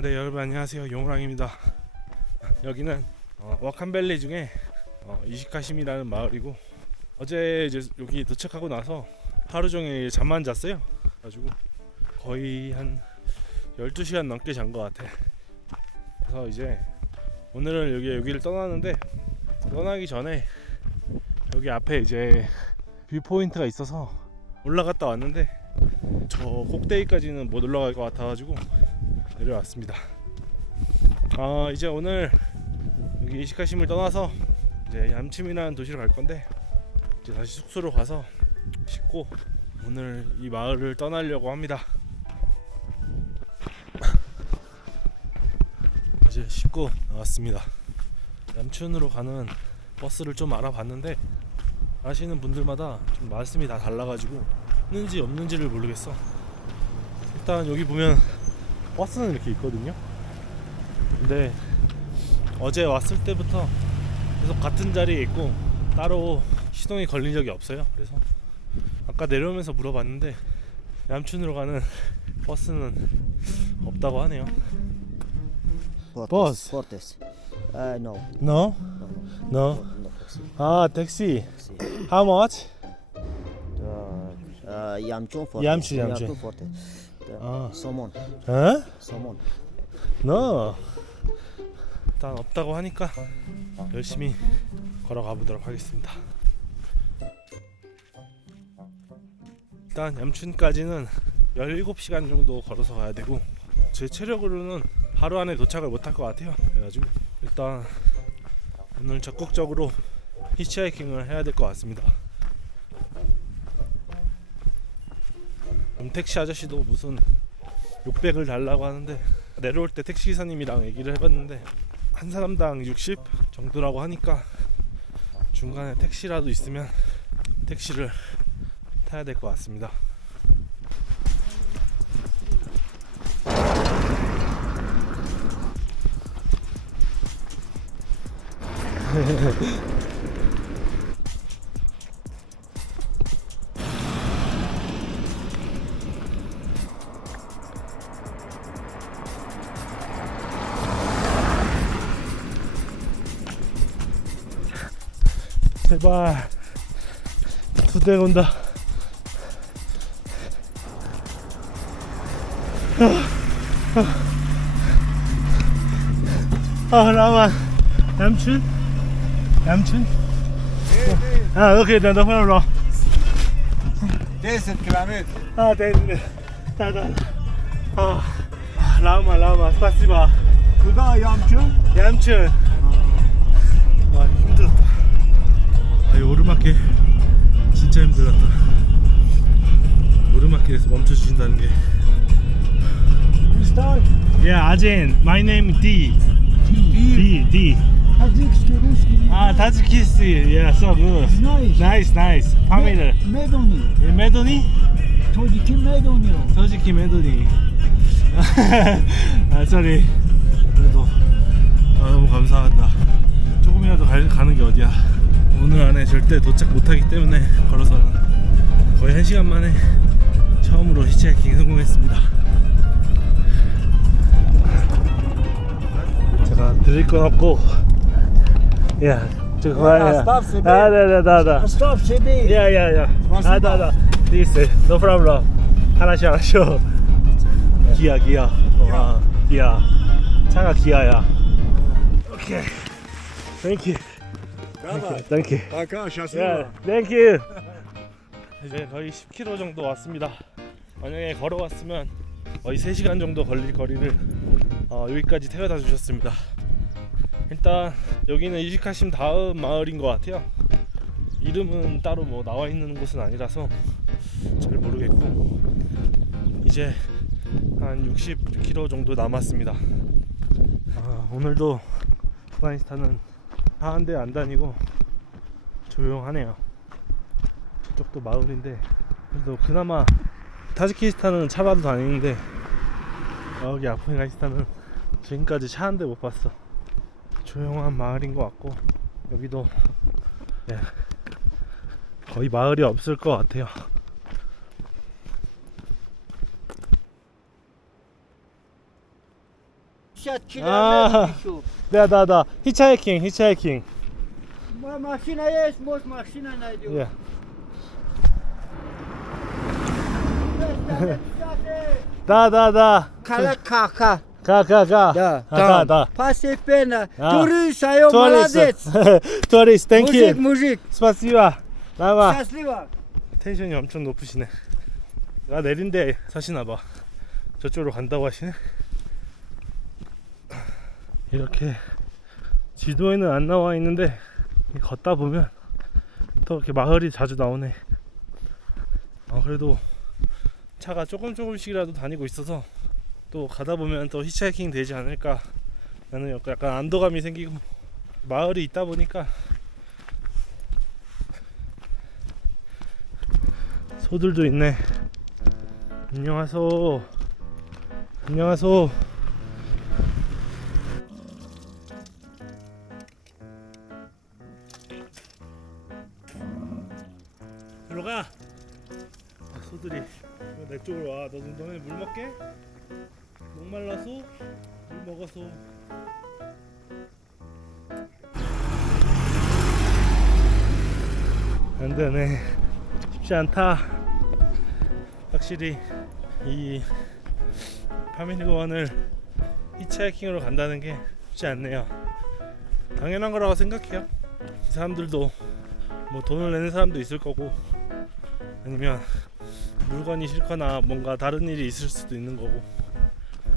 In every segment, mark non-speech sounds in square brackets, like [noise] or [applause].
아, 네 여러분 안녕하세요 용랑입니다. 여기는 어, 와칸밸리 중에 어, 이시카심이라는 마을이고 어제 이제 여기 도착하고 나서 하루 종일 잠만 잤어요. 가지고 거의 한 12시간 넘게 잔 것 같아. 그래서 이제 오늘은 여기 여기를 떠나는데 떠나기 전에 여기 앞에 이제 뷰 포인트가 있어서 올라갔다 왔는데 저 꼭대기까지는 못 올라갈 것 같아가지고 내려왔습니다. 아 이제 오늘 여기 이시카심을 떠나서 이제 얌침이라는 도시로 갈 건데 이제 다시 숙소로 가서 씻고 오늘 이 마을을 떠나려고 합니다. 이제 씻고 나왔습니다. 얌춘으로 가는 버스를 좀 알아봤는데 아시는 분들마다 좀 말씀이 다 달라가지고 있는지 없는지를 모르겠어. 일단 여기 보면 버스는 이렇게 있거든요. 근데 어제 왔을 때부터 계속 같은 자리에 있고 따로 시동이 걸린 적이 없어요. 그래서 아까 내려오면서 물어봤는데 얌춘으로 가는 버스는 없다고 하네요. Boss. Fortes. Uh, no, No, no, no. no, taxi. 아 택시. How much? Uh, uh, Yamchon Fortes. Yamchu, Yamchu. Fortes. The 아, Somon, 어? Somon. No. 일단 없다고 하니까 열심히 걸어가 보도록 하겠습니다. 일단 얌춘까지는 17시간 정도 걸어서 가야 되고 제 체력으로는 하루 안에 도착을 못할 것 같아요. 그래가지고 일단 오늘 적극적으로 히치하이킹을 해야 될 것 같습니다. 택시 아저씨도 무슨 600을 달라고 하는데 내려올 때 택시 기사님이랑 얘기를 해봤는데 한 사람당 60 정도라고 하니까 중간에 택시라도 있으면 택시를 타야 될 것 같습니다. [laughs] 제발 두 대 온다. 아, 라만 얌춘 얌춘 아 오케이 나 너무 올라 10 km. 아 네, 다다 아 라마 라마 스파시바 Куда Ямчу? 얌 아, 이 오르막길 진짜 힘들었다 오르막길에서 멈춰 주신다는 게 Start. Yeah, Ajin. My name D. D. D. Ruski. Ah, Tajikistan. Yeah, so good. Nice. Nice, nice. Family. Medoni. 예, 메도니? Toziki Medonio. 서지키 메도니. 아, sorry. 그래도 아, 너무 감사하다. 조금이라도 갈, 가는 게 어디야. 오늘 안에 절대 도착 못하기 때문에 걸어서 거의 1시간 만에 처음으로 히치하이킹 성공했습니다. 제가 드릴 건 없고. 야 저거 야 나나나나나. 스톱 시비 야야야 아나나 디스 노 프로블럼 하나씩 하나씩 기아 기아. 와 기아. 차가 기아야. 오케이. 땡큐 땡큐. Hakan 땡큐. 이제 거의 10km 정도 왔습니다. 만약에 걸어왔으면 거의 3시간 정도 걸릴 거리를 어, 여기까지 태워다 주셨습니다. 일단 여기는 이식하신 다음 마을인 것 같아요. 이름은 따로 뭐 나와 있는 곳은 아니라서 잘 모르겠고 이제 한 60km 정도 남았습니다. 아, 오늘도 후반스타는 한대안 다니고 조용하네요. 저쪽도 마을인데 그래도 그나마 타지키스탄은 차라도 다니는데 여기 아프가니스탄은 지금까지 차 한 대 못 봤어. 조용한 마을인 것 같고 여기도 예, 거의 마을이 없을 것 같아요. 50 километров А. еще. Да, да, да. Hitchhiking, hitchhiking. Ма- Машина есть, может машина найдем. Yeah. Да, да, да. Калакака. 가, 가, 가. Да, А, да, да. Постепенно. А. Турист, а я молодец. Tourist, thank Мужик, you. мужик. 스파시바. 나와. Счастливо. 텐션이 엄청 높으시네. 아 내린데 사시나 봐. 저쪽으로 간다고 하시네. 이렇게 지도에는 안 나와 있는데 걷다 보면 또 이렇게 마을이 자주 나오네. 어, 그래도 차가 조금 조금씩이라도 다니고 있어서 또 가다 보면 또 히치하이킹 되지 않을까 나는 약간 약간 안도감이 생기고 마을이 있다 보니까 소들도 있네. 안녕하소. 안녕하소. 일로 가. 아, 소들이 내 쪽으로 와. 너 너네 물 먹게? 목말라서 물 먹어서. 안 되네. 쉽지 않다. 확실히 이 파미리고원을 히치하이킹으로 간다는 게 쉽지 않네요. 당연한 거라고 생각해요. 이 사람들도 뭐 돈을 내는 사람도 있을 거고 아니면 물건이 싫거나 뭔가 다른 일이 있을 수도 있는 거고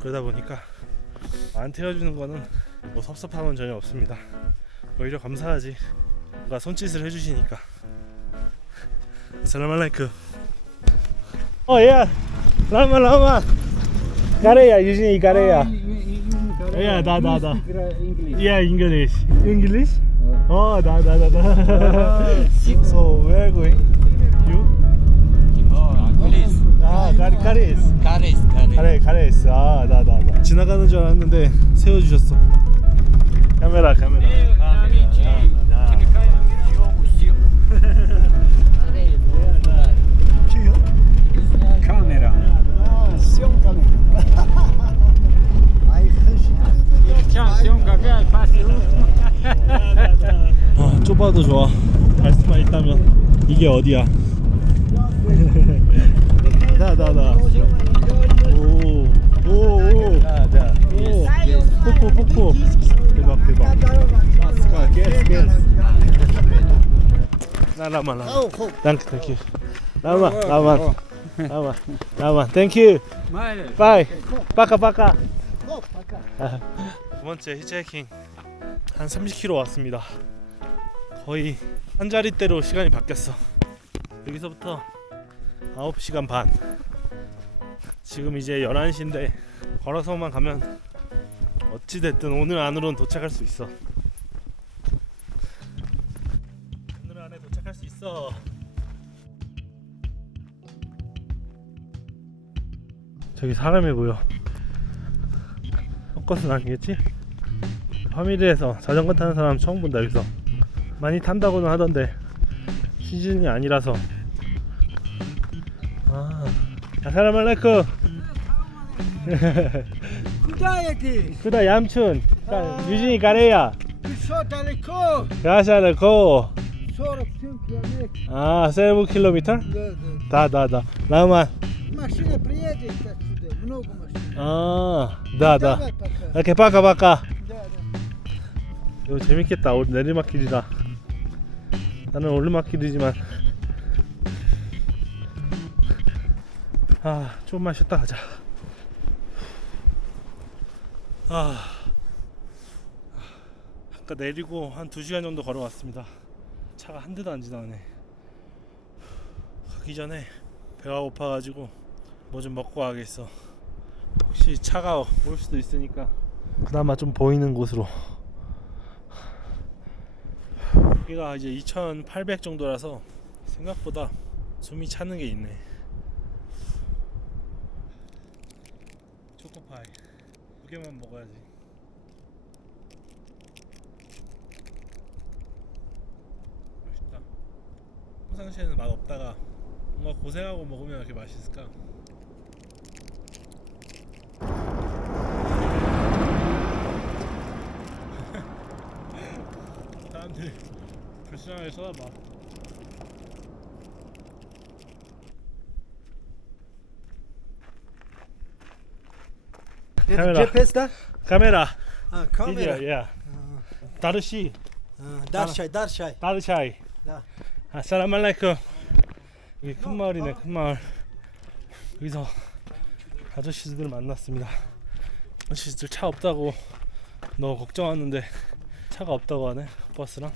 그러다 보니까 안 태워주는 거는 뭐 섭섭함은 전혀 없습니다. 오히려 감사하지. 뭔가 손짓을 해주시니까. 살라말라이크. Oh. Yeah, da, da, da. English. Yeah, English. English? Oh, da da da da. so where going? 카레, 카레스. 카레스, 카레. 카레, 카레스. 아, 나, 나, 나. 지나가는 줄 알았는데 세워주셨어. 카메라, 카메라. 네, 카메라. 아, 나, 나. 카메라. 시험 카메라. 아, 좁아도 좋아. 갈 수만 있다면 이게 어디야? [laughs] 다 다 다. 오, 오, 오. 다 다. 오, 폭포, 폭포. 대박, 대박. 나 라마 라마. 땡큐, 땡큐. 라마, 라마, 라마, 라마. 땡큐. 바이. 빠까, 빠까. 두 번째 히치하이킹 한 30km 왔습니다. 거의 한 자릿대로 시간이 바뀌었어. 여기서부터 9시간 반. 지금 이제 11시인데 걸어서만 가면 어찌 됐든 오늘 안으로는 도착할 수 있어. 오늘 안에 도착할 수 있어. 저기 사람이 보여. 헛것은 아니겠지? 파미리에서 자전거 타는 사람 처음 본다 여기서 많이 탄다고는 하던데 시즌이 아니라서 사라말라이쿠 Куда эти? 그다 얌춘 가- 유진이 가레야 Что далеко? 가샤르코 47 километров. 아 세브 킬로미터 Да, да. 다다다 라만 Машина приедет отсюда. Много машин. 아 다다 Давай пока. 이렇게 바까 바까 Да, да. 이거 재밌겠다 오늘 내리막길이다 나는 오르막길이지만 아 조금만 쉬었다 가자. 아 아까 내리고 한 2시간 정도 걸어왔습니다. 차가 한 대도 안 지나가네. 가기 전에 배가 고파가지고 뭐 좀 먹고 가겠어. 혹시 차가 올 수도 있으니까 그나마 좀 보이는 곳으로. 여기가 이제 2,800 정도라서 생각보다 숨이 차는 게 있네. 초코파이. 두 개만 먹어야지. 맛있다. 평상시에는 맛 없다가 뭔가 고생하고 먹으면 이렇게 맛있을까? [laughs] 사람들이 불쌍하게 쳐다봐. 카메라. GPS da? 카메라. 비디오, kamera. 예. 다르시, Ha, Darşay, Darşay. 다르샤이. 나. 아사람 알라이쿰. 여기 큰 마을이네, 큰 마을. 여기서 아저씨들 만났습니다. 아저씨들 차 없다고 너 걱정하는데 차가 없다고 하네, 버스랑.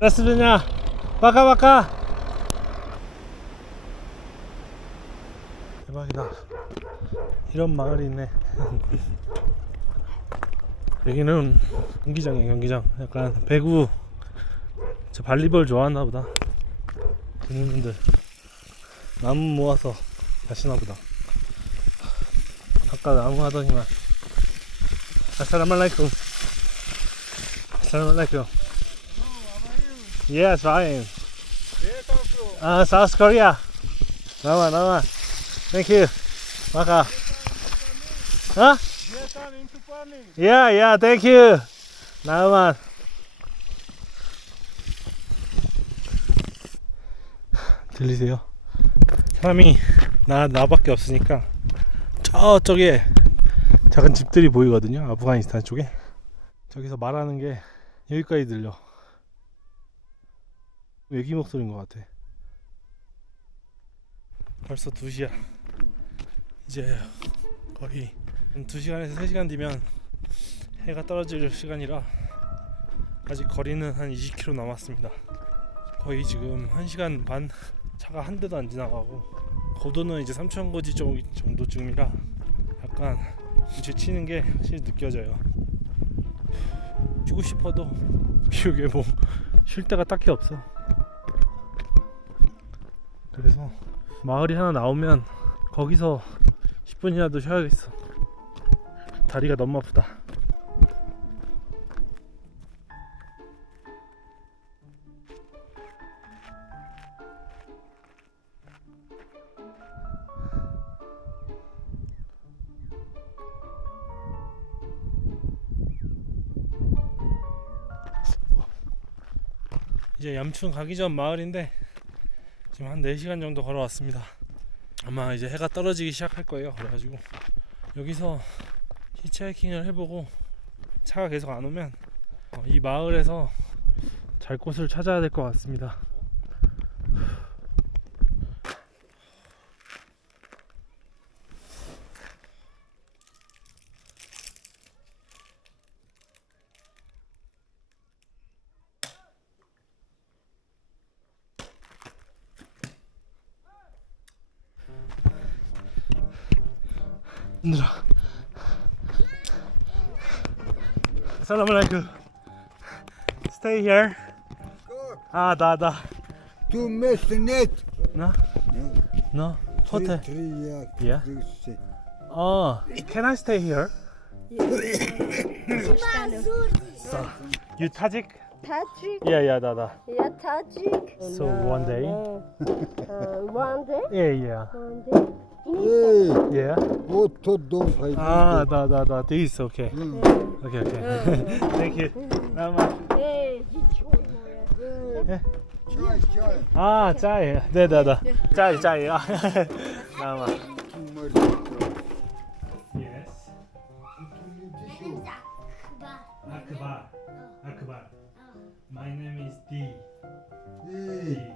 됐으냐? 바카바카. 대박이다. 이런 마을이 있네. [laughs] 여기는 경기장이에요, 경기장. 약간 배구 저 발리볼 좋아하나 보다. 듣는 분들 나무 모아서 가시나 보다. 아까 나무 하더니만. 아사라말라이쿰. 아사라말라이쿰. Yes, fine. Ah, South Korea. 나와 나와. 어? Yeah, yeah, thank you. 나만. 들리세요? 사람이 나 나밖에 없으니까 저쪽에 작은 집들이 보이거든요. 아프가니스탄 쪽에. 저기서 말하는 게 여기까지 들려. 외기 목소리인 것 같아. 벌써 2시야. 이제 거의 2시간에서 3시간 뒤면 해가 떨어질 시간이라 아직 거리는 한 20km 남았습니다. 거의 지금 1시간 반 차가 한 대도 안 지나가고 고도는 이제 삼천고지 쪽 정도쯤이라 약간 부채 치는 게 확실히 느껴져요. 쉬고 싶어도 이게 뭐 쉴 데가 딱히 없어. 그래서 마을이 하나 나오면 거기서 10분이라도 쉬어야겠어. 다리가 너무 아프다. 이제 ям춘 가기 전 마을인데 지금 한 4시간 정도 걸어왔습니다. 아마 이제 해가 떨어지기 시작할 거예요. 그래가지고 여기서 히치하이킹을 해보고 차가 계속 안 오면 어, 이 마을에서 잘 곳을 찾아야 될 것 같습니다. 힘들어. Stay here. Ah, da, da. Tu meste net. No? No? Hotel. Three, yeah. Yeah. three, six. Oh, can I stay here? So, you Tajik? Tajik, Yeah, yeah, da, da. yeah, Tajik. So one day? Uh, one day, [laughs] Yeah, yeah. one day. Hey, Yeah. what to do? Ah, da, da, da. This okay. Okay, okay. [laughs] Thank you. Nama. Hey, hiç olmuyor. Çay, çay. 아, 짜이. 네, 네, 네. 짜이, 짜이. 아, 나마. Yes. Akbar. Akbar. My name is D. Эй,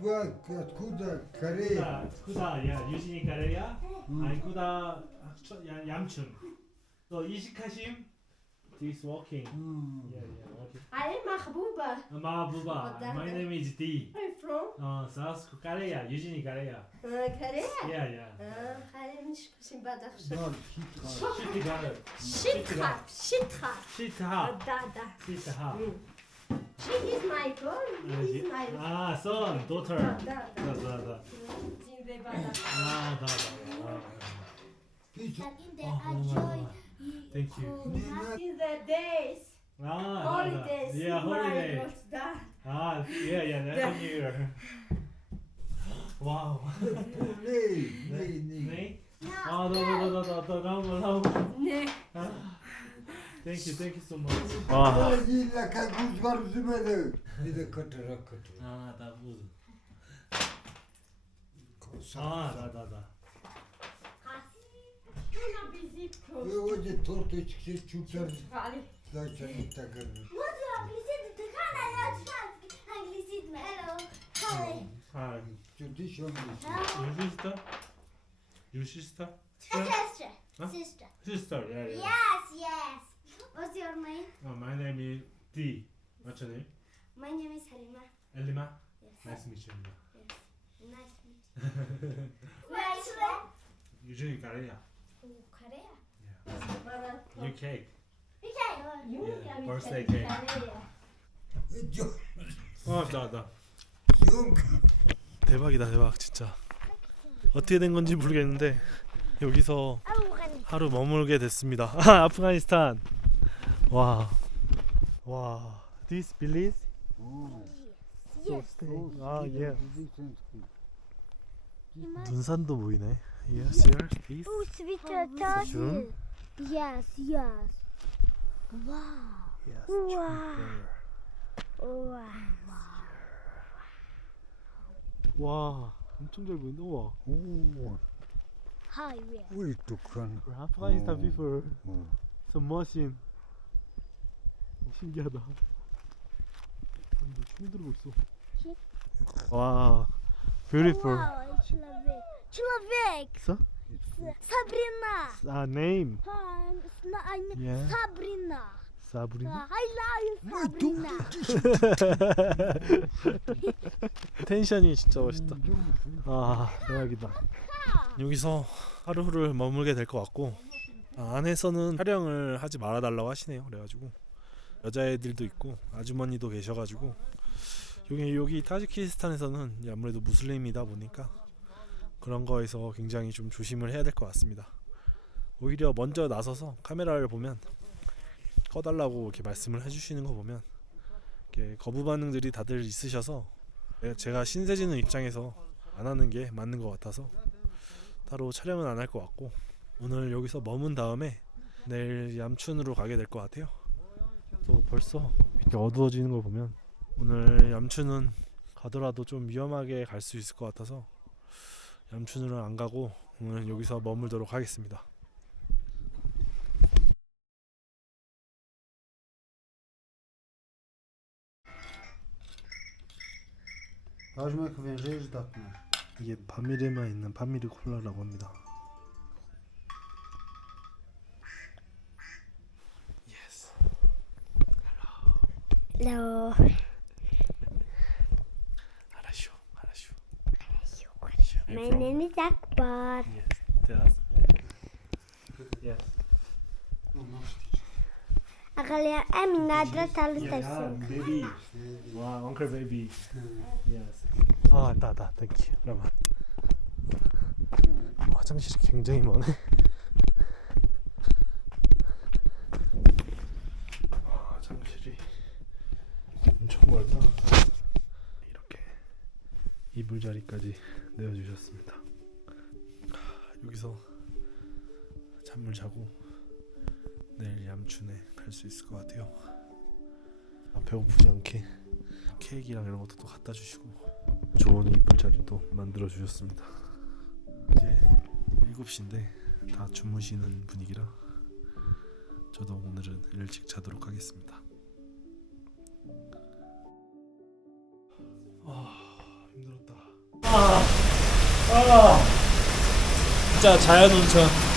вы откуда? Корея? 쿠다, 쿠다. 야, 유진이 가레야. 아니 쿠다 야, 얌춘. 너 이식하심? D's walking. Mm. Yeah, yeah, walking. I am Mahbuba. Mahbuba. My name is D. Where from? Uh, South Korea, Eugene Korea. Uh, Korea? Yeah, yeah. Uh, I am Shkusin Badakhshan. Shitra. Shitra. Shitra. Shitra. Da, da. Shitra. She is my girl. He is my Ah, son, daughter. Da, da, da. Mm, da, da. Ah, da, da. da. It's, oh, Thank you. Oh, This is days. Ah, holidays. Yeah, holiday. Ah, yeah, yeah, [laughs] that's New Year. [gasps] wow. Ney, ney, ney. Aa, ah, da, da, da, da, da, bravo, bravo. Ne? Thank you, thank you so much. Aha. Ah. Yine kalbimiz var üzüme de. Bir de katıra katıra. Aa, ah, da buz. Aa, da, da, da. Ve o de tortu çıksa çuklar Vale. zaten takır. What's up? Listen to the car. I got fast. I listen. Hello. Hi. 아, Çuti şöyle. your sister? Your sister? Sister. Huh? Sister. Sister, yeah, yeah. Yes, yes. What's your name? Oh, my name is D. What's your name? My name is Halima. Elima. Yes. Nice to meet you. Nice to meet you. Where are you from? 유준이 Korea. Oh, Korea. UK. Okay. Yeah, birthday cake. 어, 나, 나. 대박이다, 대박, 진짜. 어떻게 된 건지 모르겠는데 여기서. 하루 머물게 됐습니다. 아, 아프가니스탄. 와, 와, this village so Yes. stay. 아, 예. Güzel. 눈산도 보이네. Yes, here, this. Oh, sweet June. Yes, yes. Wow. Yes, wow. Wow. wow, 엄청 잘 보인다. 와. Oh, Highway. we took an. We're Afghanistan 어. people. 어. It's a machine. 신기하다. 근데 손 들고 있어. 와. Beautiful. Wow, Człowiek. Człowiek. Co? Sabrina. 아, name. I mean Yeah. Sabrina. 사브리나. I love you, Sabrina. [laughs] 텐션이 진짜 멋있다. 아, 대박이다. 여기서 하루를 머물게 될 것 같고 아, 안에서는 촬영을 하지 말아달라고 하시네요. 그래가지고 여자애들도 있고 아주머니도 계셔가지고 여기 여기 타지키스탄에서는 이제 아무래도 무슬림이다 보니까 그런 거에서 굉장히 좀 조심을 해야 될 것 같습니다. 오히려 먼저 나서서 카메라를 보면 꺼달라고 이렇게 말씀을 해주시는 거 보면 거부 반응들이 다들 있으셔서 예, 제가 신세지는 입장에서 안 하는 게 맞는 것 같아서 따로 촬영은 안 할 것 같고 오늘 여기서 머문 다음에 내일 얌춘으로 가게 될 것 같아요. 또 벌써 이렇게 어두워지는 걸 보면 오늘 얌춘은 가더라도 좀 위험하게 갈 수 있을 것 같아서 얌춘으로 안 가고 오늘 여기서 머물도록 하겠습니다. 이게 바미르만 있는 바미르 콜라라고 합니다. Yes. Hello았쇼, 알았쇼. My name is Akbar. Yes. Teraz. Yes. Agalia Amina Dratal baby. 와, uncle baby. Yes. 아, 왔다, 왔다. Thank you. 잠깐만. 화장실이 굉장히 많네. 아, 화장실이 엄청 멀다. 이렇게 이불 자리까지 내어주셨습니다. 아, 여기서 잠을 자고 내일 얌춘에 갈 수 있을 것 같아요. 아, 배고프지 않게 케이크랑 이런 것도 또 갖다 주시고 좋은 이불 자리도 만들어 주셨습니다. 이제 7시인데 다 주무시는 분위기라 저도 오늘은 일찍 자도록 하겠습니다. 아 힘들었다. 아, 아 진짜 자연 온천.